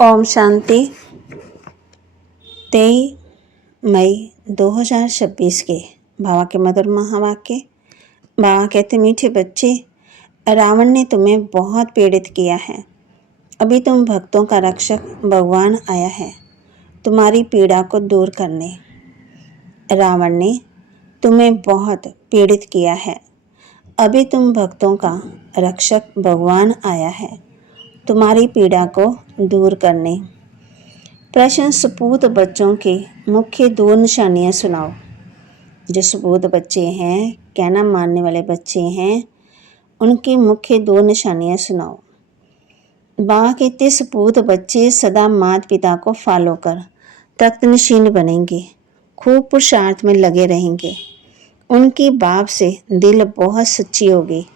ओम शांति। 23 मई 2026 के बाबा के मधुर महावाक्य। बाबा कहते, मीठे बच्चे, रावण ने तुम्हें बहुत पीड़ित किया है। अभी तुम भक्तों का रक्षक भगवान आया है तुम्हारी पीड़ा को दूर करने। रावण ने तुम्हें बहुत पीड़ित किया है। अभी तुम भक्तों का रक्षक भगवान आया है तुम्हारी पीड़ा को दूर करने। प्रश्न, सपूत बच्चों के मुख्य 2 निशानियाँ सुनाओ। जो सपूत बच्चे हैं, कहना मानने वाले बच्चे हैं, उनकी मुख्य 2 निशानियाँ सुनाओ। बाबा कहते, सपूत बच्चे सदा माता पिता को फॉलो कर तख्त नशीन बनेंगे, खूब पुरुषार्थ में लगे रहेंगे। उनकी बाप से दिल बहुत सच्ची होगी।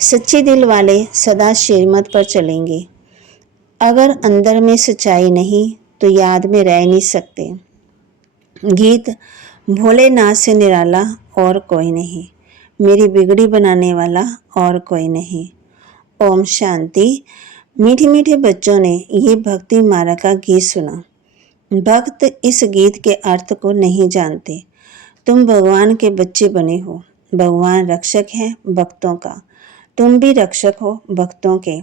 सच्चे दिल वाले सदा श्रीमत पर चलेंगे। अगर अंदर में सच्चाई नहीं तो याद में रह नहीं सकते। गीत, भोलेनाथ से निराला और कोई नहीं, मेरी बिगड़ी बनाने वाला और कोई नहीं। ओम शांति। मीठे मीठे बच्चों ने ये भक्ति मार्ग का गीत सुना। भक्त इस गीत के अर्थ को नहीं जानते। तुम भगवान के बच्चे बने हो। भगवान रक्षक है भक्तों का। तुम भी रक्षक हो भक्तों के।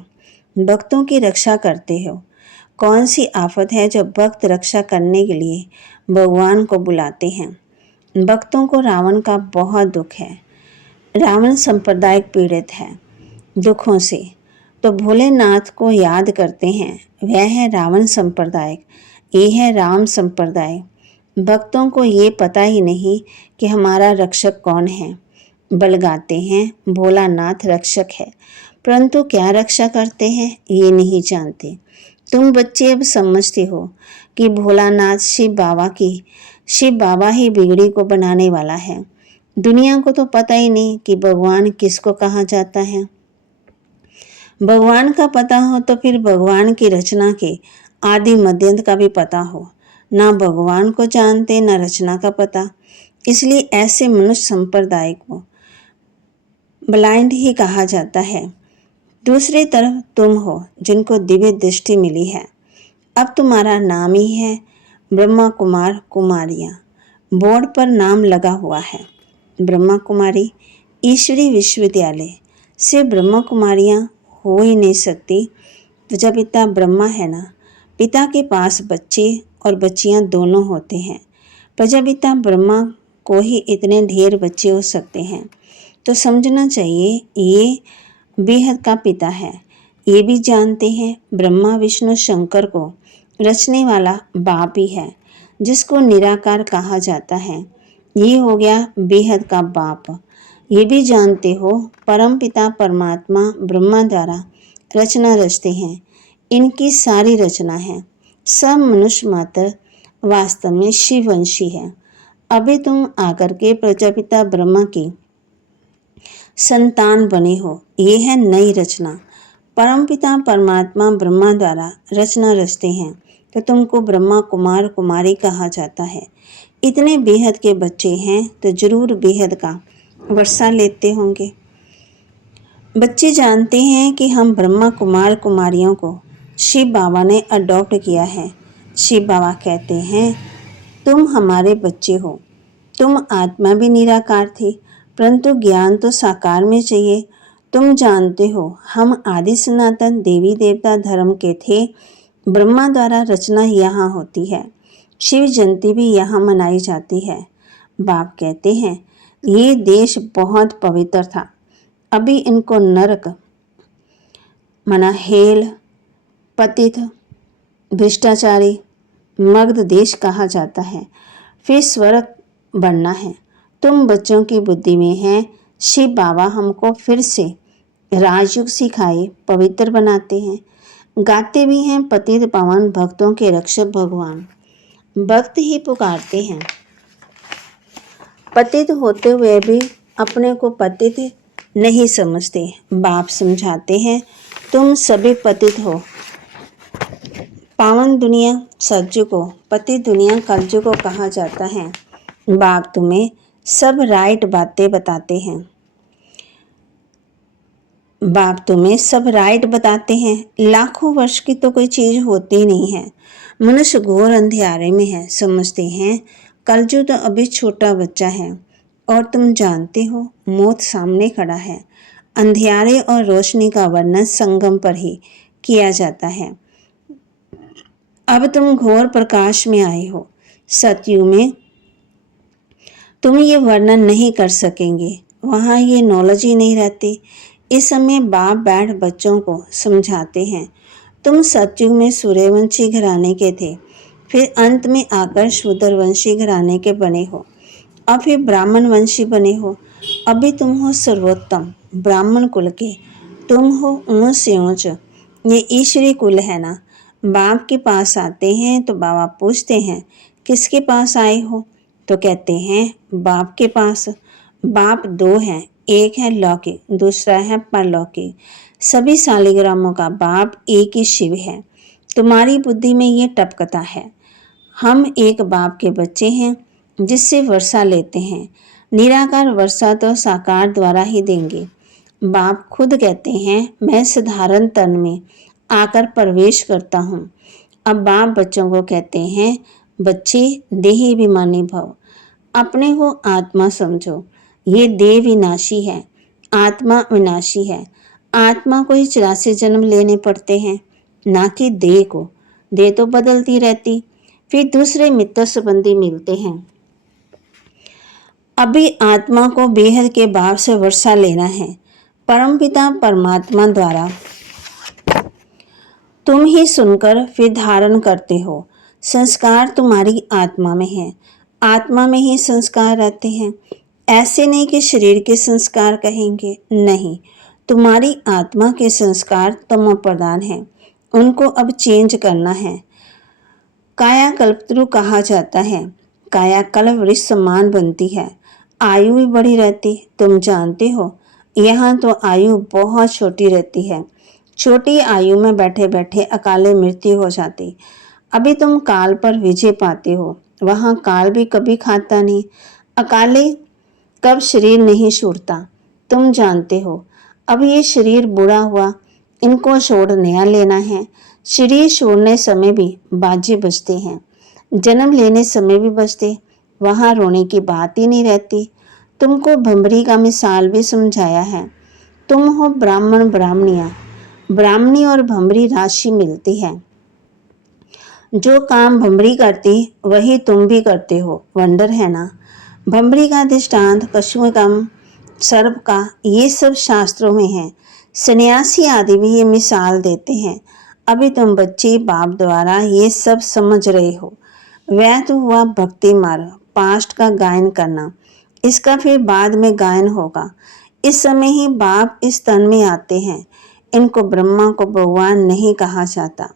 भक्तों की रक्षा करते हो। कौन सी आफत है जब भक्त रक्षा करने के लिए भगवान को बुलाते हैं। भक्तों को रावण का बहुत दुख है। रावण सांप्रदायिक पीड़ित है दुखों से, तो भोलेनाथ को याद करते हैं। वह है रावण संप्रदायिक, ये है राम संप्रदाय। भक्तों को ये पता ही नहीं कि हमारा रक्षक कौन है। बलगाते हैं भोलानाथ रक्षक है, परंतु क्या रक्षा करते हैं ये नहीं जानते। तुम बच्चे अब समझते हो कि भोलानाथ शिव बाबा ही बिगड़ी को बनाने वाला है। दुनिया को तो पता ही नहीं कि भगवान किसको कहा जाता है। भगवान का पता हो तो फिर भगवान की रचना के आदि मध्यंत का भी पता हो। ना भगवान को जानते ना रचना का पता, इसलिए ऐसे मनुष्य संप्रदाय को ब्लाइंड ही कहा जाता है। दूसरी तरफ तुम हो जिनको दिव्य दृष्टि मिली है। अब तुम्हारा नाम ही है ब्रह्मा कुमार कुमारियाँ। बोर्ड पर नाम लगा हुआ है ब्रह्मा कुमारी ईश्वरी विश्वविद्यालय। सिर्फ ब्रह्मा कुमारियाँ हो ही नहीं सकती। प्रजापिता ब्रह्मा है ना, पिता के पास बच्चे और बच्चियाँ दोनों होते हैं। प्रजापिता ब्रह्मा को ही इतने ढेर बच्चे हो सकते हैं, तो समझना चाहिए ये बेहद का पिता है। ये भी जानते हैं ब्रह्मा विष्णु शंकर को रचने वाला बाप ही है, जिसको निराकार कहा जाता है। ये हो गया बेहद का बाप। ये भी जानते हो परम पिता परमात्मा ब्रह्मा द्वारा रचना रचते हैं। इनकी सारी रचना है। सब मनुष्य मात्र वास्तव में शिववंशी है। अभी तुम आकर के प्रजापिता ब्रह्मा की संतान बने हो। ये है नई रचना। परमपिता परमात्मा ब्रह्मा द्वारा रचना रचते हैं, तो तुमको ब्रह्मा कुमार कुमारी कहा जाता है। इतने बेहद के बच्चे हैं तो जरूर बेहद का वर्षा लेते होंगे। बच्चे जानते हैं कि हम ब्रह्मा कुमार कुमारियों को शिव बाबा ने अडॉप्ट किया है। शिव बाबा कहते हैं, तुम हमारे बच्चे हो। तुम आत्मा भी निराकार थी, परंतु ज्ञान तो साकार में चाहिए। तुम जानते हो हम आदि सनातन देवी देवता धर्म के थे। ब्रह्मा द्वारा रचना यहाँ होती है। शिव जयंती भी यहाँ मनाई जाती है। बाप कहते हैं ये देश बहुत पवित्र था। अभी इनको नरक मना हेल, पतित, भ्रष्टाचारी, मग्ध देश कहा जाता है। फिर स्वर्ग बनना है। तुम बच्चों की बुद्धि में है। शिव बाबा हमको फिर से राजयुग सिखाए पवित्र बनाते हैं। गाते भी हैं पतित पावन भक्तों के रक्षक भगवान। भक्त ही पुकारते हैं। पतित होते हुए भी अपने को पतित नहीं समझते। बाप समझाते हैं तुम सभी पतित हो। पावन दुनिया सतयुग को पतित दुनिया कलयुग को कहा जाता है। बाप तुम्हें सब राइट बातें बताते हैं। बाप तुम्हें सब राइट बताते हैं। लाखों वर्ष की तो कोई चीज होती नहीं है। मनुष्य घोर अंधेरे में है, समझते हैं कलजू तो अभी छोटा बच्चा है। और तुम जानते हो मौत सामने खड़ा है। अंधियारे और रोशनी का वर्णन संगम पर ही किया जाता है। अब तुम घोर प्रकाश में आए हो। सतयुग में तुम ये वर्णन नहीं कर सकेंगे, वहाँ ये नॉलेज ही नहीं रहती। इस समय बाप बैठ बच्चों को समझाते हैं। तुम सतयुग में सूर्यवंशी घराने के थे, फिर अंत में आकर शूद्रवंशी घराने के बने हो, अब फिर ब्राह्मण वंशी बने हो। अभी तुम हो सर्वोत्तम ब्राह्मण कुल के, तुम हो ऊंच से ऊंच। ये ईश्वरी कुल है ना। बाप के पास आते हैं तो बाबा पूछते हैं किसके पास आए हो, तो कहते हैं बाप के पास। बाप दो हैं, एक है लौकिक, दूसरा है परलौकिक। सभी शालिग्रामों का बाप एक ही शिव है। तुम्हारी बुद्धि में ये टपकता है। हम एक बाप के बच्चे हैं जिससे वर्षा लेते हैं। निराकार वर्षा तो साकार द्वारा ही देंगे। बाप खुद कहते हैं मैं साधारण तन में आकर प्रवेश करता हूँ। अब बाप बच्चों को कहते हैं बच्चे देही अभिमानी भव, अपने को आत्मा समझो। ये देह विनाशी है, आत्मा विनाशी है। आत्मा को ही 84 जन्म लेने पड़ते हैं, ना कि देह को। देह तो बदलती रहती, फिर दूसरे मित्र संबंधी मिलते हैं। अभी आत्मा को बेहद के भाव से वर्षा लेना है, परमपिता परमात्मा द्वारा। तुम ही सुनकर फिर धारण करते हो। संस्कार तुम्हारी आत्मा में है, आत्मा में ही संस्कार रहते हैं। ऐसे नहीं कि शरीर के संस्कार कहेंगे, नहीं, तुम्हारी आत्मा के संस्कार तमो प्रधान हैं, उनको अब चेंज करना है। काया कल्पतरु कहा जाता है। काया कल्प वृक्ष समान बनती है, आयु भी बड़ी रहती। तुम जानते हो यहाँ तो आयु बहुत छोटी रहती है। छोटी आयु में बैठे बैठे अकाले मृत्यु हो जाती। अभी तुम काल पर विजय पाते हो, वहाँ काल भी कभी खाता नहीं। अकाले कब शरीर नहीं छूटता, तुम जानते हो। अब ये शरीर बुरा हुआ, इनको छोड़ नया लेना है। शरीर छोड़ने समय भी बाजे बजते हैं, जन्म लेने समय भी बजते, वहाँ रोने की बात ही नहीं रहती। तुमको भंबरी का मिसाल भी समझाया है। तुम हो ब्राह्मण ब्राह्मणियाँ, ब्राह्मणी और भंबरी राशि मिलती है। जो काम भंबरी करती वही तुम भी करते हो, वंडर है ना। भंबरी का दृष्टांत कछुए का, सर्प का, ये सब शास्त्रों में है। सन्यासी आदि भी ये मिसाल देते हैं। अभी तुम बच्चे बाप द्वारा ये सब समझ रहे हो। वह तो हुआ भक्ति मार्ग, पास्ट का गायन करना, इसका फिर बाद में गायन होगा। इस समय ही बाप इस तन में आते हैं। इनको ब्रह्मा को भगवान नहीं कहा जाता,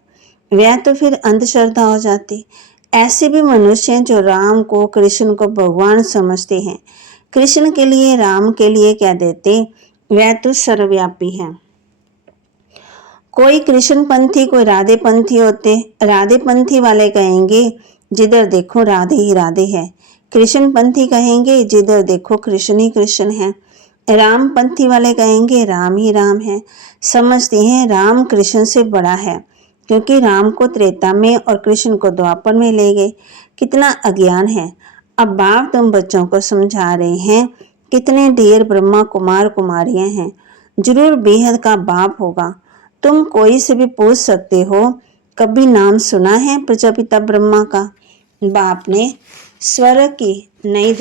वह तो फिर अंधश्रद्धा हो जाती। ऐसे भी मनुष्य हैं जो राम को कृष्ण को भगवान समझते हैं। कृष्ण के लिए राम के लिए कह देते, वह तो सर्वव्यापी है। कोई कृष्ण पंथी कोई राधे पंथी होते। राधे पंथी वाले कहेंगे जिधर देखो राधे ही राधे है। कृष्ण पंथी कहेंगे जिधर देखो कृष्ण ही कृष्ण है। राम पंथी वाले कहेंगे राम ही राम है। समझते हैं राम कृष्ण से बड़ा है, क्योंकि राम को त्रेता में और कृष्ण को द्वापर में ले गए। कितना अज्ञान है। अब बाप तुम बच्चों को समझा रहे हैं। कितने ढेर ब्रह्मा कुमार कुमारियां हैं, जरूर बेहद का बाप होगा। तुम कोई से भी पूछ सकते हो, कभी नाम सुना है प्रजापिता ब्रह्मा का। बाप ने स्वर्ग की नई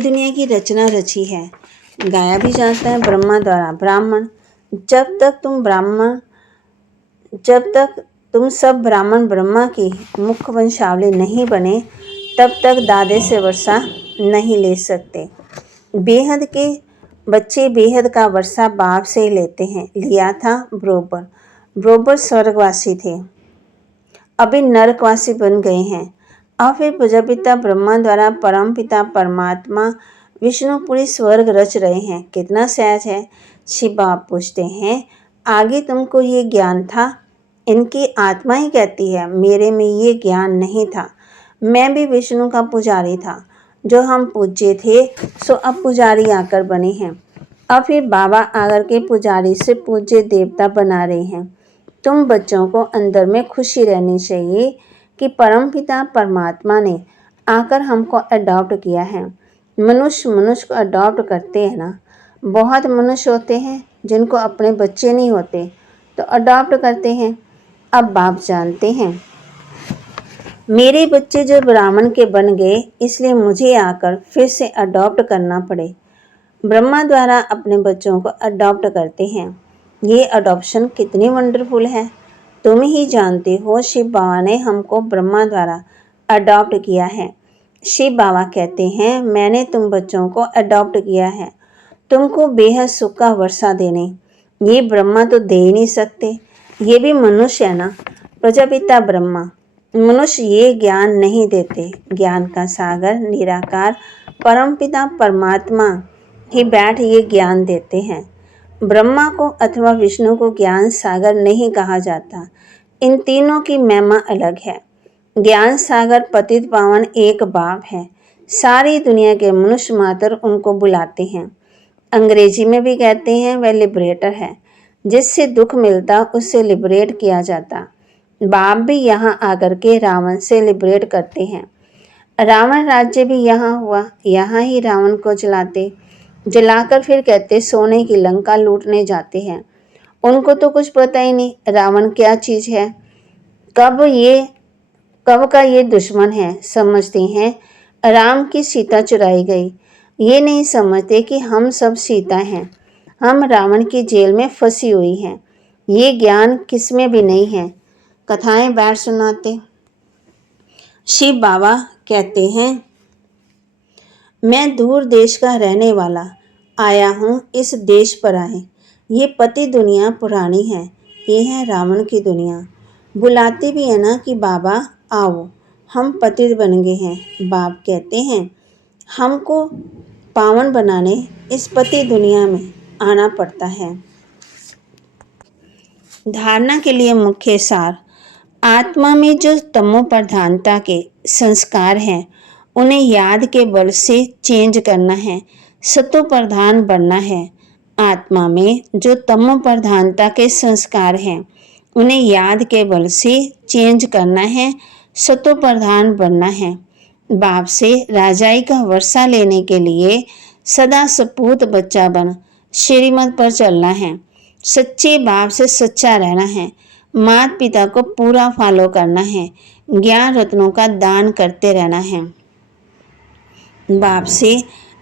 दुनिया की रचना रची है। गाया भी जाता है ब्रह्मा द्वारा। ब्राह्मण, जब तक तुम सब ब्राह्मण ब्रह्मा की मुख्य वंशावली नहीं बने, तब तक दादे से वर्षा नहीं ले सकते। बेहद के बच्चे बेहद का वर्षा बाप से लेते हैं। लिया था बरोबर स्वर्गवासी थे, अभी नरकवासी बन गए हैं। अब फिर प्रजापिता ब्रह्मा द्वारा परम पिता परमात्मा विष्णु पूरी स्वर्ग रच रहे हैं। कितना सहज है। शिव बाप पूछते हैं, आगे तुमको ये ज्ञान था? इनकी आत्मा ही कहती है, मेरे में ये ज्ञान नहीं था। मैं भी विष्णु का पुजारी था। जो हम पूज्य थे सो अब पुजारी आकर बने हैं। और फिर बाबा आकर के पुजारी से पूज्य देवता बना रहे हैं। तुम बच्चों को अंदर में खुशी रहनी चाहिए कि परमपिता परमात्मा ने आकर हमको अडॉप्ट किया है। मनुष्य को अडॉप्ट करते हैं ना। बहुत मनुष्य होते हैं जिनको अपने बच्चे नहीं होते तो अडॉप्ट करते हैं। अब बाप जानते हैं मेरे बच्चे जो ब्राह्मण के बन गए, इसलिए मुझे आकर फिर से अडॉप्ट करना पड़े। ब्रह्मा द्वारा अपने बच्चों को अडॉप्ट करते हैं। ये अडॉप्शन कितनी वंडरफुल है। तुम ही जानते हो शिव बाबा ने हमको ब्रह्मा द्वारा अडॉप्ट किया है। शिव बाबा कहते हैं मैंने तुम बच्चों को अडॉप्ट किया है तुमको बेहद सुख का वर्षा देने। ये ब्रह्मा तो दे ही नहीं सकते, ये भी मनुष्य है ना। प्रजापिता ब्रह्मा मनुष्य ये ज्ञान नहीं देते। ज्ञान का सागर निराकार परमपिता परमात्मा ही बैठ ये ज्ञान देते हैं। ब्रह्मा को अथवा विष्णु को ज्ञान सागर नहीं कहा जाता। इन तीनों की महिमा अलग है। ज्ञान सागर पतित पावन एक बाप है। सारी दुनिया के मनुष्य मात्र उनको बुलाते हैं। अंग्रेजी में भी कहते हैं वह लिबरेटर है। जिससे दुख मिलता उससे लिबरेट किया जाता। बाप भी यहाँ आकर के रावण से लिबरेट करते हैं। रावण राज्य भी यहाँ हुआ, यहाँ ही रावण को जलाकर फिर कहते सोने की लंका लूटने जाते हैं। उनको तो कुछ पता ही नहीं रावण क्या चीज़ है, कब का ये दुश्मन है। समझते हैं राम की सीता चुराई गई, ये नहीं समझते कि हम सब सीता हैं, हम रावण की जेल में फंसी हुई हैं। ये ज्ञान किसमें भी नहीं है। कथाएं बैठ सुनाते। शिव बाबा कहते हैं मैं दूर देश का रहने वाला आया हूँ इस देश पर आए। ये पति दुनिया पुरानी है, ये है रावण की दुनिया। बुलाते भी है ना कि बाबा आओ, हम पतित बन गए हैं। बाप कहते हैं हमको पावन बनाने इस पति दुनिया में आना पड़ता है। धारणा के लिए मुख्य सार। आत्मा में जो तमो प्रधानता के संस्कार हैं उन्हें याद के बल से चेंज करना है, सतो प्रधान बनना है। आत्मा में जो तमो प्रधानता के संस्कार हैं उन्हें याद के बल से चेंज करना है, सतो प्रधान बनना है। बाप से राजाई का वर्षा लेने के लिए सदा सपूत बच्चा बन श्रीमत पर चलना है। सच्चे बाप से सच्चा रहना है। माता पिता को पूरा फॉलो करना है। ज्ञान रत्नों का दान करते रहना है। बाप से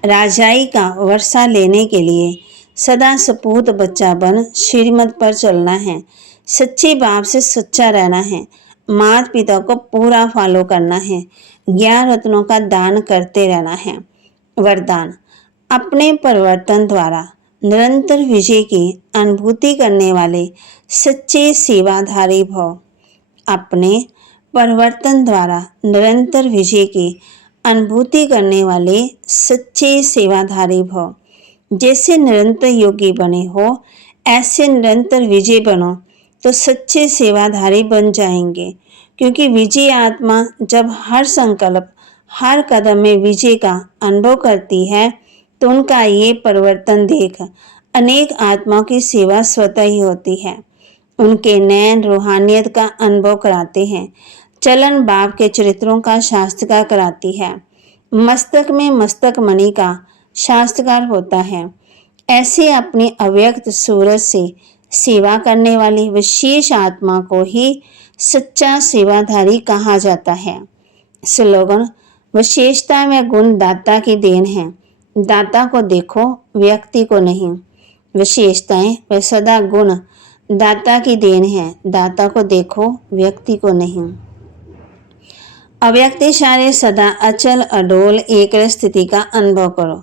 राजाई का वर्षा लेने के लिए सदा सपूत बच्चा बन श्रीमत पर चलना है। सच्चे बाप से सच्चा रहना है। माता पिता को पूरा फॉलो करना है। ज्ञान रत्नों का दान करते रहना है। वरदान। अपने परिवर्तन द्वारा निरंतर विजय की अनुभूति करने वाले सच्चे सेवाधारी भव। अपने परिवर्तन द्वारा निरंतर विजय की अनुभूति करने वाले सच्चे सेवाधारी भव। जैसे निरंतर योगी बने हो ऐसे निरंतर विजय बनो तो सच्चे सेवाधारी बन जाएंगे। क्योंकि विजय आत्मा जब हर संकल्प हर कदम में विजय का अनुभव करती है तो उनका ये परिवर्तन देख अनेक आत्माओं की सेवा स्वतः ही होती है। उनके नैन रूहानियत का अनुभव कराते हैं। चलन बाप के चरित्रों का शास्त्रकार कराती है। मस्तक में मस्तक मणि का शास्त्रकार होता है। ऐसे अपने अव्यक्त सूरज से सेवा करने वाली विशेष आत्मा को ही सच्चा सेवाधारी कहा जाता है। स्लोगन। विशेषता व गुण दाता की देन है। दाता को देखो, व्यक्ति को नहीं। विशेषताएं व सदा गुण दाता की देन है। दाता को देखो, व्यक्ति को नहीं। अव्यक्तिशाली सदा अचल अडोल एक स्थिति का अनुभव करो।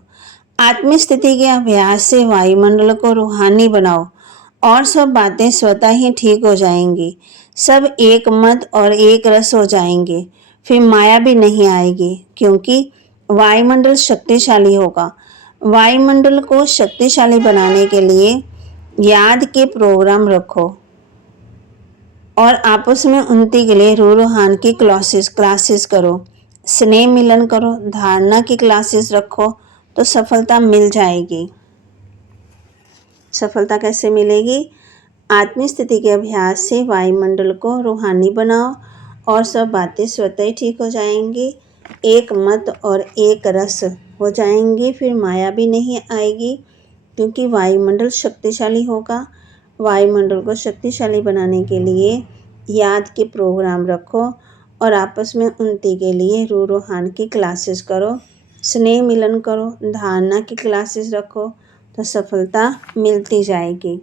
आत्मिक स्थिति के अभ्यास से वायुमंडल को रूहानी बनाओ और सब बातें स्वतः ही ठीक हो जाएंगी। सब एक मत और एक रस हो जाएंगे। फिर माया भी नहीं आएगी क्योंकि वायुमंडल शक्तिशाली होगा। वायुमंडल को शक्तिशाली बनाने के लिए याद के प्रोग्राम रखो और आपस में उन्नति के लिए रूहान की क्लासेस करो। स्नेह मिलन करो। धारणा की क्लासेस रखो तो सफलता मिल जाएगी। सफलता कैसे मिलेगी? आत्मिक स्थिति के अभ्यास से वायुमंडल को रूहानी बनाओ और सब बातें स्वतः ही ठीक हो जाएंगी। एक मत और एक रस हो जाएंगी, फिर माया भी नहीं आएगी, क्योंकि वायुमंडल शक्तिशाली होगा। वायुमंडल को शक्तिशाली बनाने के लिए याद के प्रोग्राम रखो और आपस में उन्नति के लिए रूहान की क्लासेस करो, स्नेह मिलन करो, धारणा की क्लासेस रखो, तो सफलता मिलती जाएगी।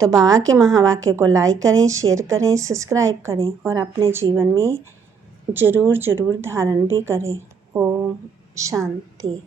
तो बाबा के महावाक्य को लाइक करें, शेयर करें, सब्सक्राइब करें और अपने जीवन में ज़रूर धारण भी करें। ओम शांति।